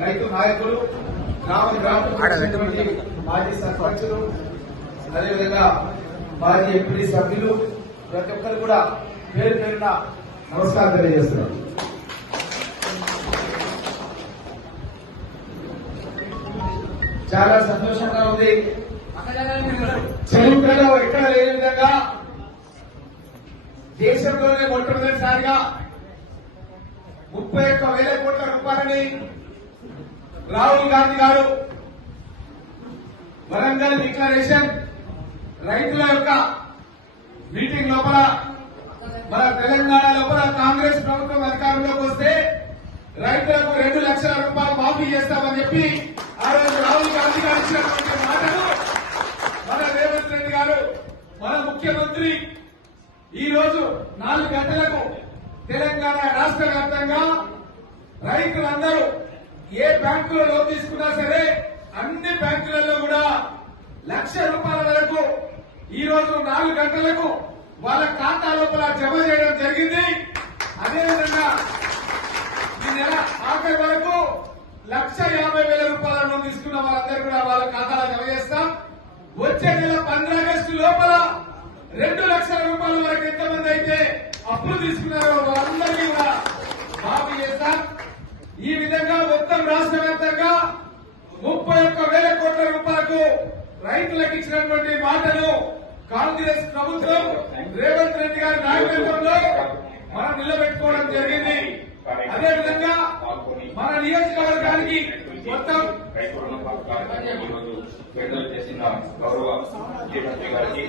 రైతు నాయకులు గ్రామ గ్రామ మాజీ సర్పంచులు అదేవిధంగా మాజీ ఎంపీ సభ్యులు ప్రతి ఒక్కరు కూడా పేరు పేరున నమస్కారం తెలియజేస్తున్నారు చాలా సంతోషంగా ఉంది. చరిత్రలో ఎక్కడ లేని విధంగా దేశంలోనే మొట్టమొదటిసారిగా ముప్పై ఒక్క వేల కోట్ల రూపాయలని రాహుల్ గాంధీ గారు వరంగల్ డిక్లరేషన్ రైతుల యొక్క మీటింగ్ లోపల మన తెలంగాణ లోపల కాంగ్రెస్ ప్రభుత్వం అధికారంలోకి వస్తే రైతులకు రెండు లక్షల రూపాయలు మాఫీ చేస్తామని చెప్పి ఆ రోజు రాహుల్ గాంధీ గారు ఇచ్చినటువంటి మాటను మన రేవంత్ రెడ్డి గారు మన ముఖ్యమంత్రి ఈ రోజు నాలుగు గంటలకు తెలంగాణ రాష్ట్ర వ్యాప్తంగా రైతులందరూ ఏ బ్యాంకులో లోన్ తీసుకున్నా సరే అన్ని బ్యాంకులలో కూడా లక్ష రూపాయల వరకు ఈ రోజు నాలుగు గంటలకు వాళ్ళ ఖాతా లోపల జమ చేయడం జరిగింది. అదేవిధంగా ఈ నెల ఆఖరి వరకు లక్ష యాభై వేల రూపాయల లోన్ తీసుకున్న వాళ్ళందరూ కూడా వాళ్ళ ఖాతాలో జమ చేస్తాం. వచ్చే నెల పంద్ర ఆగస్టు లోపల రెండు లక్షల రూపాయల వరకు ఎంతమంది అయితే అప్పులు తీసుకున్నారో వాళ్ళందరికీ కూడా మాఫీ చేస్తాం. ఈ విధంగా మొత్తం రాష్ట్ర వ్యాప్తంగా ముప్పై ఒక్క వేల కోట్ల రూపాయలకు రైతులకు ఇచ్చినటువంటి మాటను కాంగ్రెస్ ప్రభుత్వం రేవంత్ రెడ్డి గారి నాయకత్వంలో మనం నిలబెట్టుకోవడం జరిగింది. అదేవిధంగా మన నియోజకవర్గానికి మొత్తం చేసిన గౌరవ ముఖ్యమంత్రి గారికి